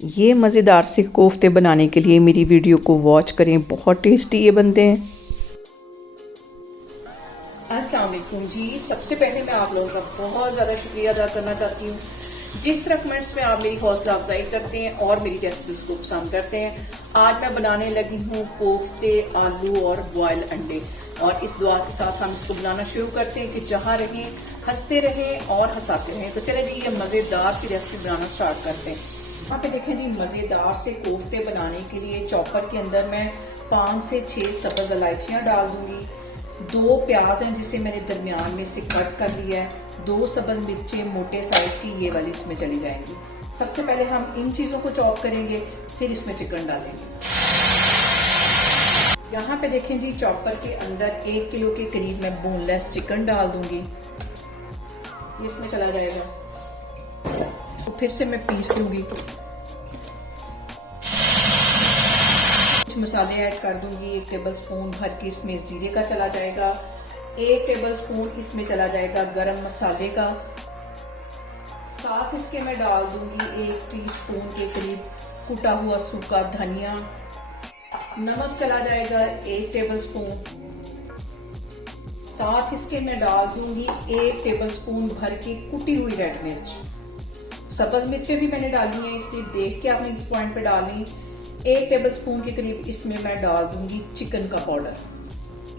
ये मज़ेदार से कोफ्ते बनाने के लिए मेरी वीडियो को वॉच करें, बहुत टेस्टी ये बनते हैं। अस्सलाम वालेकुम जी। सबसे पहले मैं आप लोगों का बहुत ज़्यादा शुक्रिया अदा करना चाहती हूँ जिस तरह कमेंट्स में आप मेरी हौसला अफजाई करते हैं और मेरी रेसिपीज को पसंद करते हैं। आज मैं बनाने लगी हूँ कोफ्ते, आलू और बॉयल अंडे, और इस दुआ के साथ हम इसको बनाना शुरू करते हैं कि जहाँ रहें हंसते रहें और हंसाते रहें। तो चले जी, ये मज़ेदार सी रेसिपी बनाना स्टार्ट करते हैं। यहाँ पे देखें जी, मज़ेदार से कोफ्ते बनाने के लिए चॉपर के अंदर मैं 5 से 6 सब्ज़ इलायचियाँ डाल दूंगी। 2 प्याज हैं जिसे मैंने दरमियान में से कट कर लिया है। 2 सब्ज़ मिर्चें मोटे साइज की, ये वाली इसमें चली जाएंगी। सबसे पहले हम इन चीज़ों को चॉप करेंगे, फिर इसमें चिकन डालेंगे। यहाँ पे देखें जी, चॉपर के अंदर 1 किलो के करीब मैं बोनलेस चिकन डाल दूंगी। इसमें चला जाएगा, तो फिर से मैं पीस लूंगी। कुछ मसाले ऐड कर दूंगी। 1 टेबलस्पून भर के इसमें जीरे का चला जाएगा। 1 टेबलस्पून इसमें चला जाएगा गरम मसाले का। साथ इसके मैं डाल दूंगी 1 टीस्पून के करीब कुटा हुआ सूखा धनिया। नमक चला जाएगा 1 टेबलस्पून। साथ इसके मैं डाल दूंगी 1 टेबलस्पून भर के कुटी हुई रेड मिर्च। सब्ज मिर्चें भी मैंने डाली हैं, इसलिए देख के आपने इस पॉइंट पे डालनी। 1 टेबलस्पून के करीब इसमें मैं डाल दूंगी चिकन का पाउडर।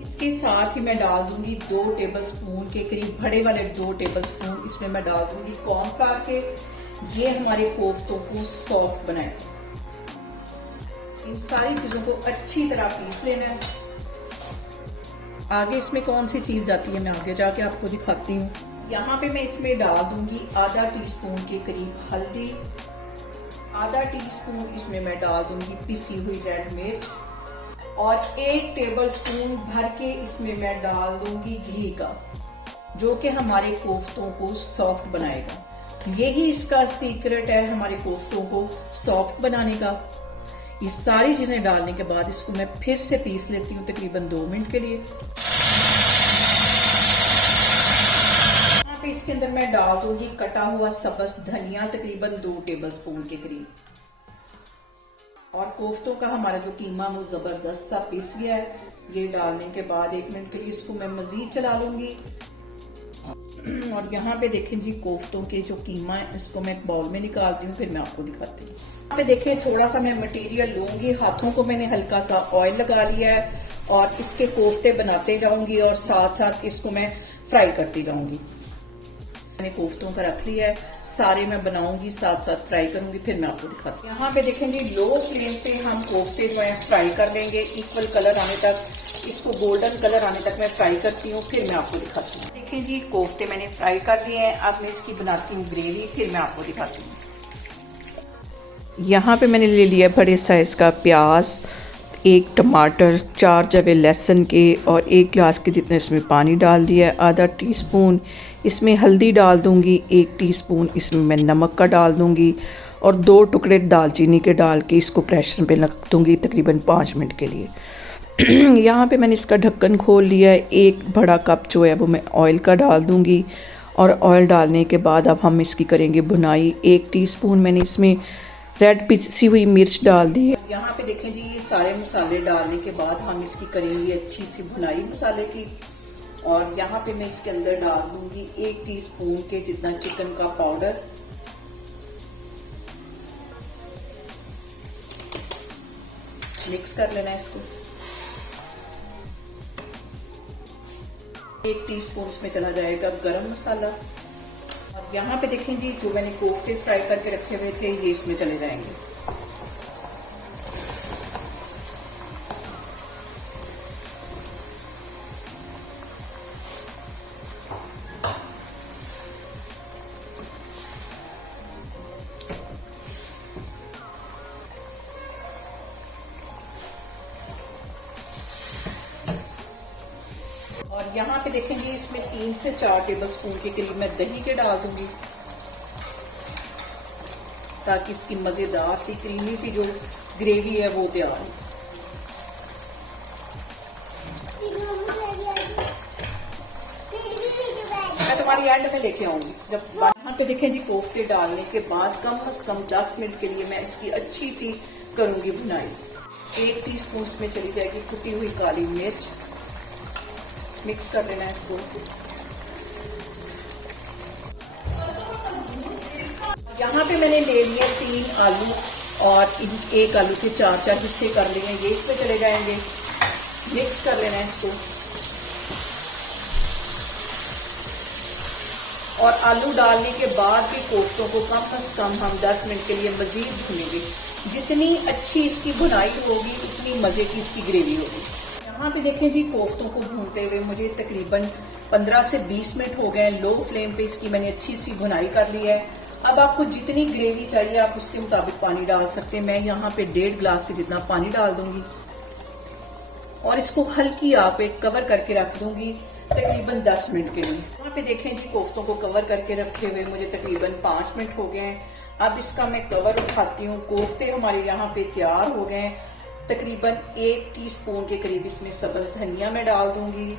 इसके साथ ही मैं डाल दूंगी 2 टेबलस्पून के करीब, बड़े वाले 2 टेबलस्पून इसमें मैं डाल दूंगी कॉर्नफ्लावर के। ये हमारे कोफ्तों को सॉफ्ट बनाएगा। इन सारी चीजों को अच्छी तरह पीस लेना है। आगे इसमें कौन सी चीज जाती है मैं आगे जाके आपको दिखाती हूँ। यहाँ पे मैं इसमें डाल दूंगी आधा टीस्पून के करीब हल्दी। आधा टीस्पून इसमें मैं डाल दूंगी पिसी हुई रेड मिर्च, और 1 टेबलस्पून भर के इसमें मैं डाल दूंगी घी का, जो कि हमारे कोफ्तों को सॉफ्ट बनाएगा। यही इसका सीक्रेट है हमारे कोफ्तों को सॉफ्ट बनाने का। ये सारी चीजें डालने के बाद इसको मैं फिर से पीस लेती हूँ तकरीबन 2 मिनट के लिए। यहाँ पे इसके अंदर मैं डाल दूंगी कटा हुआ सब्ज धनिया, तकरीबन 2 टेबलस्पून के करीब। और कोफ्तों का हमारा जो कीमा वो जबरदस्त सा पीस गया है। ये डालने के बाद 1 मिनट के लिए इसको मैं मजीद चला लूंगी। और यहाँ पे देखें जी, कोफ्तों के जो कीमा है इसको मैं एक बाउल में निकालती हूँ, फिर मैं आपको दिखाती हूँ। यहाँ पे देखें, थोड़ा सा मैं मटेरियल लूंगी, हाथों को मैंने हल्का सा ऑयल लगा लिया है, और इसके कोफ्ते बनाते जाऊंगी और साथ साथ इसको मैं फ्राई करती जाऊंगी। मैंने कोफ्तों का रख लिया है, सारे मैं बनाऊंगी साथ साथ फ्राई करूंगी, फिर मैं आपको दिखाती हूँ। यहाँ पे देखें जी, लो फ्लेम पे हम कोफ्ते जो है फ्राई कर लेंगे इक्वल कलर आने तक। इसको गोल्डन कलर आने तक मैं फ्राई करती हूँ, फिर मैं आपको दिखाती हूँ। देखें जी, कोफ्ते मैंने फ्राई कर लिए हैं। अब मैं इसकी बनाती हूँ ग्रेवी, फिर मैं आपको दिखाती हूँ। यहाँ पे मैंने ले लिया बड़े साइज़ का प्याज, 1 टमाटर, 4 जवे लहसुन के, और 1 गिलास के जितना इसमें पानी डाल दिया है। आधा टीस्पून इसमें हल्दी डाल दूंगी। 1 टीस्पून इसमें मैं नमक का डाल दूंगी, और 2 टुकड़े दालचीनी के डाल के इसको प्रेशर पे रख दूंगी तकरीबन 5 मिनट के लिए। यहाँ पे मैंने इसका ढक्कन खोल लिया है। 1 बड़ा कप जो है वो मैं ऑयल का डाल दूंगी, और ऑयल डालने के बाद अब हम इसकी करेंगे भुनाई। 1 टीस्पून मैंने इसमें रेड पिसी हुई मिर्च डाल दी है। यहाँ पे देखें जी, ये सारे मसाले डालने के बाद हम इसकी करेंगे अच्छी सी भुनाई मसाले की। और यहाँ पे मैं इसके अंदर डाल दूंगी 1 टीस्पून के जितना चिकन का पाउडर। मिक्स कर लेना है इसको। 1 टीस्पून इसमें चला जाएगा गरम मसाला। और यहाँ पे देखें जी, जो मैंने कोफ्ते फ्राई करके रखे हुए थे ये इसमें चले जाएंगे। और यहाँ पे देखेंगे इसमें 3 से 4 टेबलस्पून के करीब मैं दही के डाल दूंगी, ताकि इसकी मजेदार सी क्रीमी सी जो ग्रेवी है वो तैयार हो। मैं तुम्हारी एंड में लेके आऊंगी जब। यहाँ पे देखें जी, कोफ्ते डालने के बाद कम से कम 10 मिनट के लिए मैं इसकी अच्छी सी करूंगी भुनाई। 1 टीस्पून इसमें चली जाएगी कुटी हुई काली मिर्च। मिक्स कर लेना है इसको। यहाँ पे मैंने ले लिया 3 आलू और 1 आलू के 4 हिस्से कर लिए हैं, ये इसमें चले जाएंगे। मिक्स कर लेना है इसको। और आलू डालने के बाद भी कोफ्तों को कम से कम हम 10 मिनट के लिए मजीद भूनेंगे। जितनी अच्छी इसकी भुनाई होगी उतनी मज़े की इसकी ग्रेवी होगी। यहाँ पे देखें जी, कोफ्तों को भूनते हुए मुझे तकरीबन 15 से 20 मिनट हो गए। लो फ्लेम पे इसकी मैंने अच्छी सी भुनाई कर ली है। अब आपको जितनी ग्रेवी चाहिए आप उसके मुताबिक पानी डाल सकते हैं। मैं यहाँ पे 1.5 गिलास के जितना पानी डाल दूंगी और इसको हल्की आंच पे कवर करके रख दूंगी तकरीबन 10 मिनट के लिए। यहाँ पे देखें जी, कोफ्तों को कवर करके रखे हुए मुझे तकरीबन 5 मिनट हो गए हैं। अब इसका मैं कवर उठाती हूँ। कोफ्ते हमारे यहाँ पे तैयार हो गए हैं। तकरीबन 1 टीस्पून के करीब इसमें सब्ज धनिया मैं डाल दूंगी,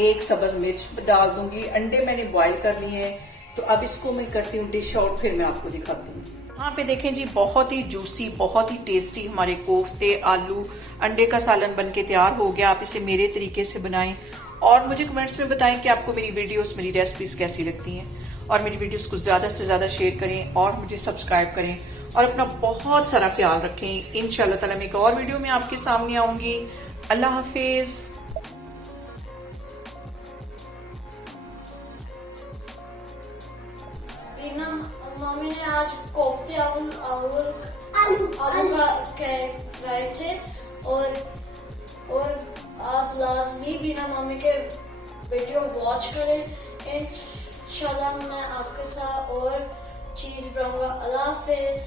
1 सब्ज मिर्च डाल दूंगी। अंडे मैंने बॉईल कर लिए हैं, तो अब इसको मैं करती हूँ डिश आउट, फिर मैं आपको दिखाती हूँ। यहाँ पे देखें जी, बहुत ही जूसी, बहुत ही टेस्टी हमारे कोफ्ते आलू अंडे का सालन बनके तैयार हो गया। आप इसे मेरे तरीके से बनाएं और मुझे कमेंट्स में बताएं कि आपको मेरी वीडियोस, मेरी रेसिपीज कैसी लगती हैं। और मेरी वीडियोस को ज़्यादा से ज़्यादा शेयर करें और मुझे सब्सक्राइब करें और अपना बहुत सारा ख्याल रखें। इंशाल्लाह ताला मैं एक और वीडियो में आपके सामने आऊँगी। अल्लाह हाफिज़। मम्मी ने आज कोफ्ते आलू का खाए थे और आप लाजमी बिना मम्मी के वीडियो वॉच करें। इंशाल्लाह मैं आपके साथ और चीज बनाऊंगा। अल्लाह हाफिज़।